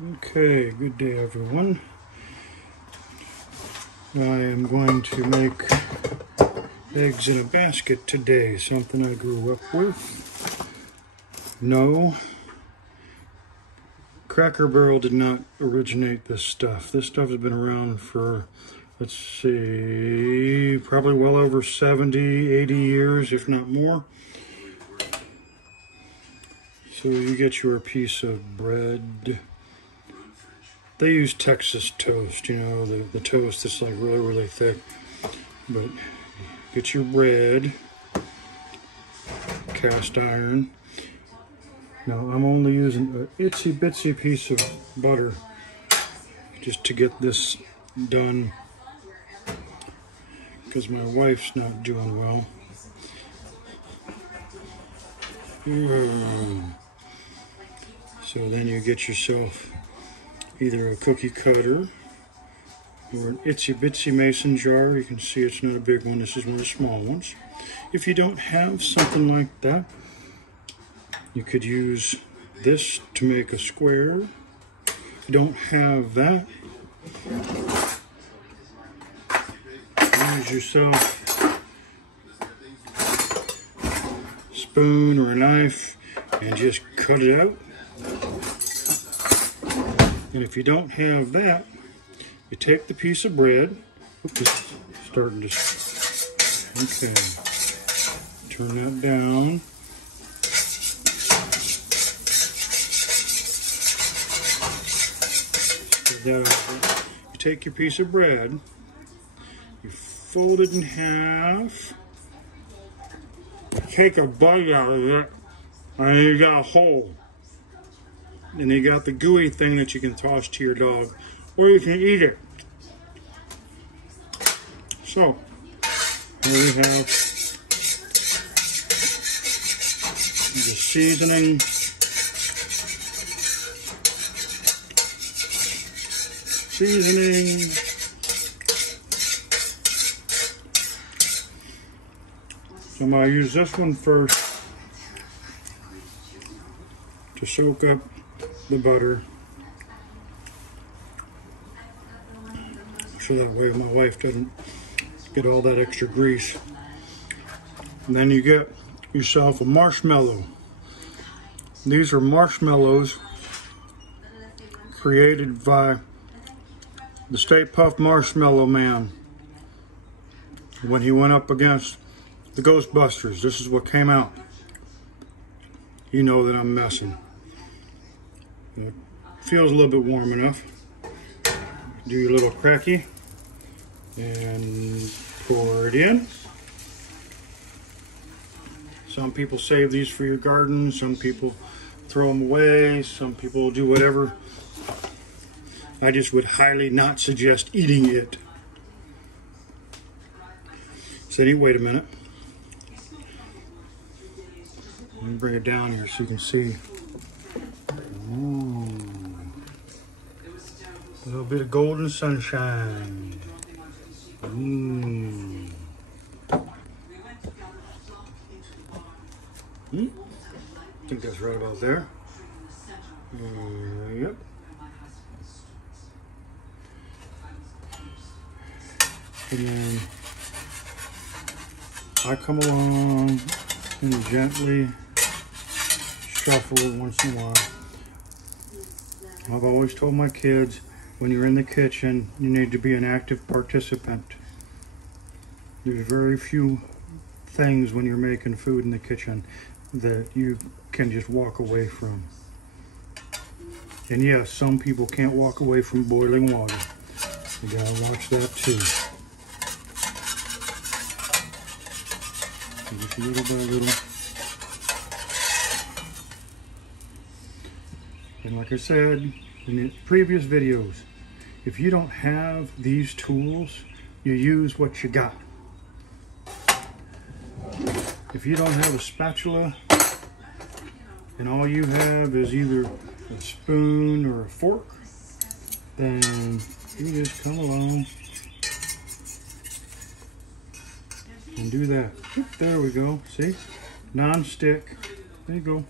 Okay, good day everyone. I am going to make eggs in a basket today, something I grew up with. No, Cracker Barrel did not originate this stuff. This stuff has been around for, let's see, probably well over 70, 80 years, if not more. So you get your piece of bread. They use Texas toast, you know, the toast that's like really, really thick. But get your bread, cast iron. Now I'm only using an itsy bitsy piece of butter just to get this done because my wife's not doing well. So then you get yourself either a cookie cutter or an itsy bitsy mason jar. You can see it's not a big one, this is one of the small ones. If you don't have something like that, you could use this to make a square. If you don't have that, use yourself a spoon or a knife and just cut it out. And if you don't have that, you take the piece of bread. Oops, it's starting to. Okay. Turn that down. You take your piece of bread, you fold it in half, take a bite out of it, and you got a hole. And you got the gooey thing that you can toss to your dog, or you can eat it. So, here we have the seasoning. So I'm going to use this one first to soak up the butter, so that way my wife doesn't get all that extra grease. And then you get yourself a marshmallow. These are marshmallows created by the Stay Puft Marshmallow Man when he went up against the Ghostbusters. This is what came out. You know that I'm messing. It feels a little bit warm enough. Do your little cracky and pour it in. Some people save these for your garden, some people throw them away, some people do whatever. I just would highly not suggest eating it. So wait a minute. Let me bring it down here so you can see. Ooh. A little bit of golden sunshine. I think that's right about there. Yep. And then I come along and gently shuffle it once in a while. I've always told my kids, when you're in the kitchen, you need to be an active participant. There's very few things when you're making food in the kitchen that you can just walk away from. And yes, some people can't walk away from boiling water. You gotta watch that too. So just little by little. And like I said in the previous videos, if you don't have these tools, you use what you got. If you don't have a spatula and all you have is either a spoon or a fork, then you just come along and do that. There we go. See? Non-stick. There you go.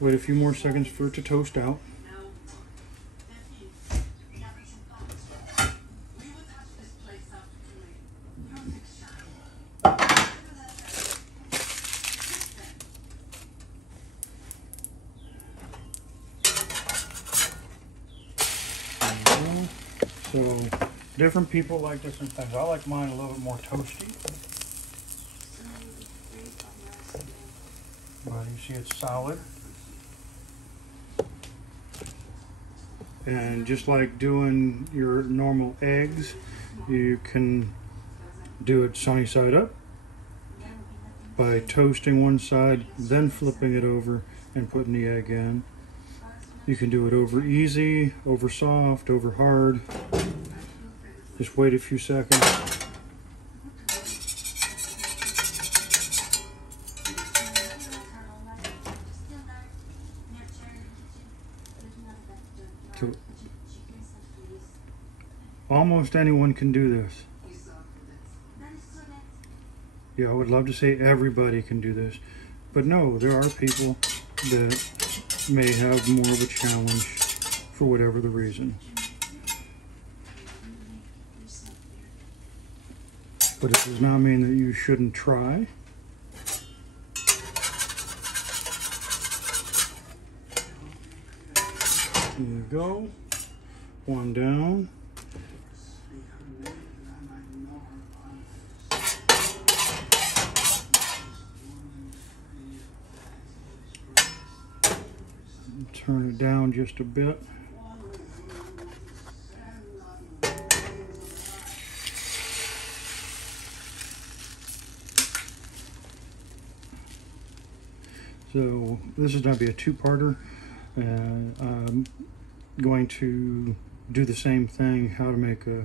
Wait a few more seconds for it to toast out. So different people like different things. I like mine a little bit more toasty. But you see it's solid. And just like doing your normal eggs, you can do it sunny side up by toasting one side, then flipping it over and putting the egg in. You can do it over easy, over soft, over hard. Just wait a few seconds. So, almost anyone can do this. Yeah, I would love to say everybody can do this, but no, there are people that may have more of a challenge for whatever the reason. But it does not mean that you shouldn't try. There you go. One down. Turn it down just a bit. So this is going to be a two-parter. I'm going to do the same thing, how to make a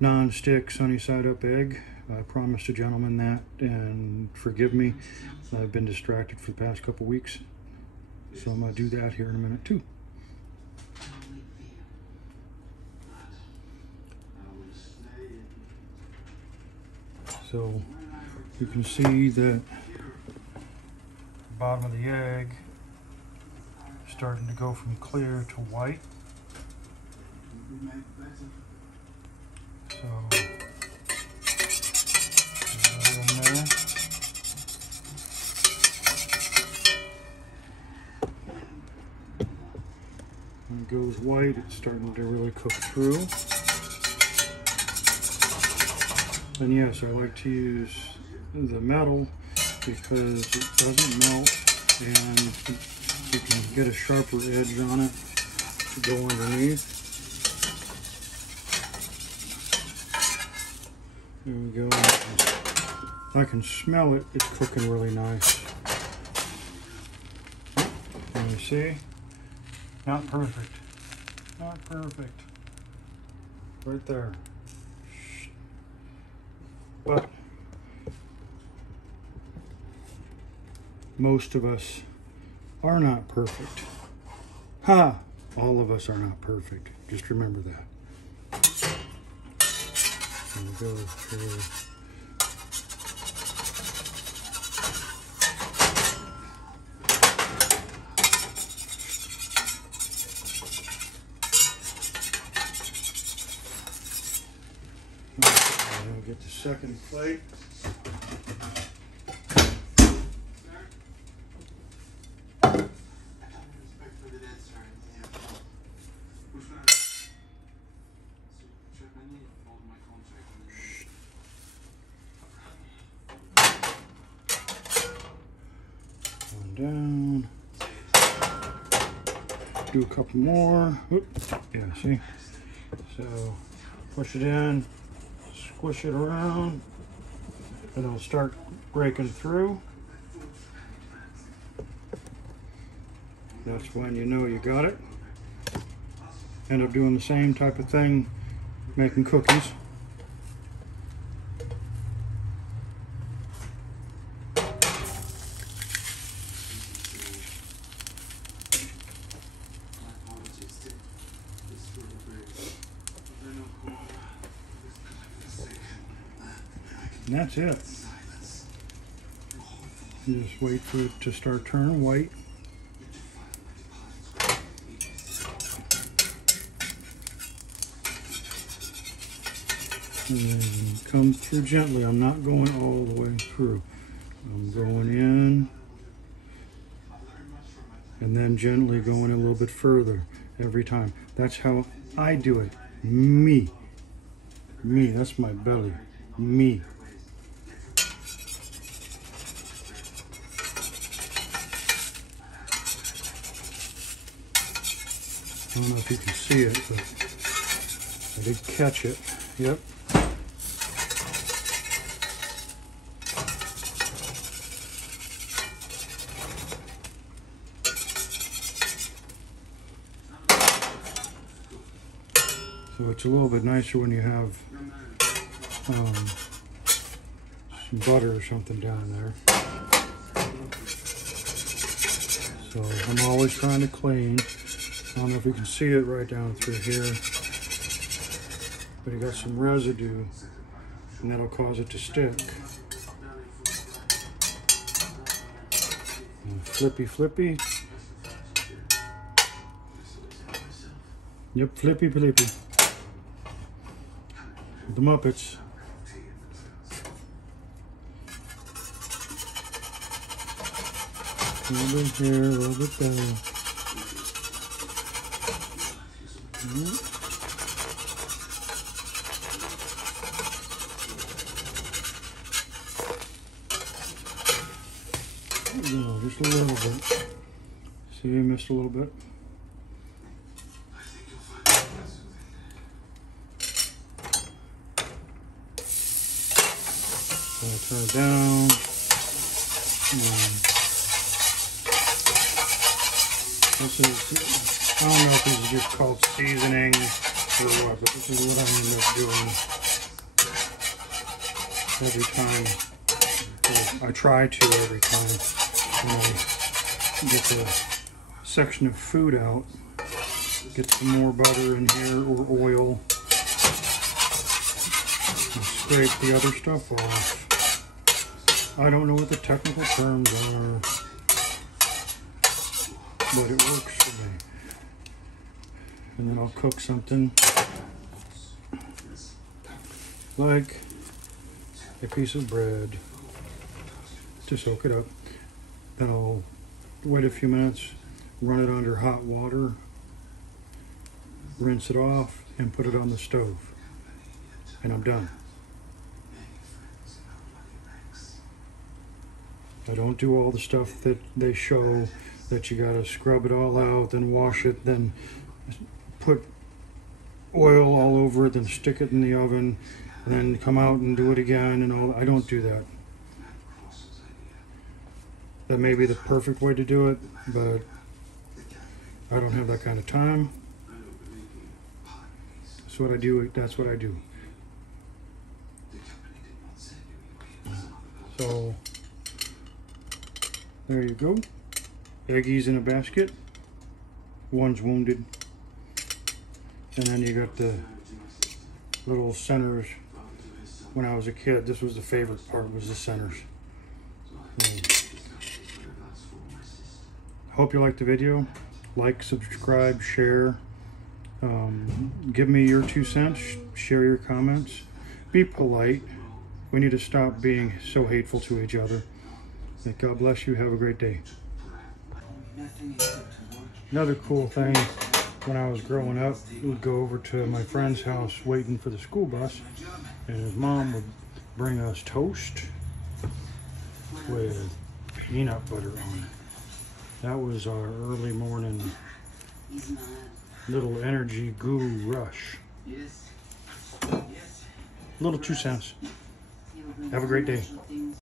non-stick sunny side up egg. I promised a gentleman that, and forgive me, I've been distracted for the past couple weeks. So I'm going to do that here in a minute too. So you can see that the bottom of the egg is starting to go from clear to white. So in there. When it goes white, it's starting to really cook through. And yes, I like to use the metal because it doesn't melt and you can get a sharper edge on it to go underneath. There we go. I can smell it. It's cooking really nice. And you see? Not perfect. Not perfect. Right there. But most of us are not perfect. Ha! All of us are not perfect. Just remember that. And go through. Get the second plate. One down. Do a couple more. Oop. Yeah, see? So push it in. Squish it around and it'll start breaking through. That's when you know you got it. End up doing the same type of thing, making cookies. And that's it. You just wait for it to start turning white. And then come through gently. I'm not going all the way through. I'm going in and then gently going a little bit further every time. That's how I do it. Me. Me, that's my belly. Me. I don't know if you can see it, but I did catch it. Yep. So it's a little bit nicer when you have some butter or something down there. So I'm always trying to clean. I don't know if you can see it right down through here, but you got some residue, and that'll cause it to stick. And flippy, flippy. Yep, flippy, flippy. The Muppets. A little bit here, a little bit there. No, just a little bit. See, I missed a little bit. So I turn it down. This is, I don't know if this is just called seasoning or what, but this is what I end up doing every time. Well, I try to every time when I get the section of food out. Get some more butter in here or oil. And scrape the other stuff off. I don't know what the technical terms are, but it works for me. And then I'll cook something like a piece of bread to soak it up. Then I'll wait a few minutes, run it under hot water, rinse it off, and put it on the stove. And I'm done. I don't do all the stuff that they show, that you gotta scrub it all out, then wash it, then put oil all over it, then stick it in the oven, and then come out and do it again and all. I don't do that. That may be the perfect way to do it, but I don't have that kind of time. That's what I do. That's what I do. So there you go. Eggies in a basket. One's wounded. And then you got the little centers. When I was a kid, this was the favorite part, was the centers. Hope you liked the video. Like, subscribe, share. Give me your 2 cents. Share your comments. Be polite. We need to stop being so hateful to each other. God bless you. Have a great day. Another cool thing, when I was growing up, we would go over to my friend's house waiting for the school bus, and his mom would bring us toast with peanut butter on it. That was our early morning little energy goo rush. Little 2 cents. Have a great day.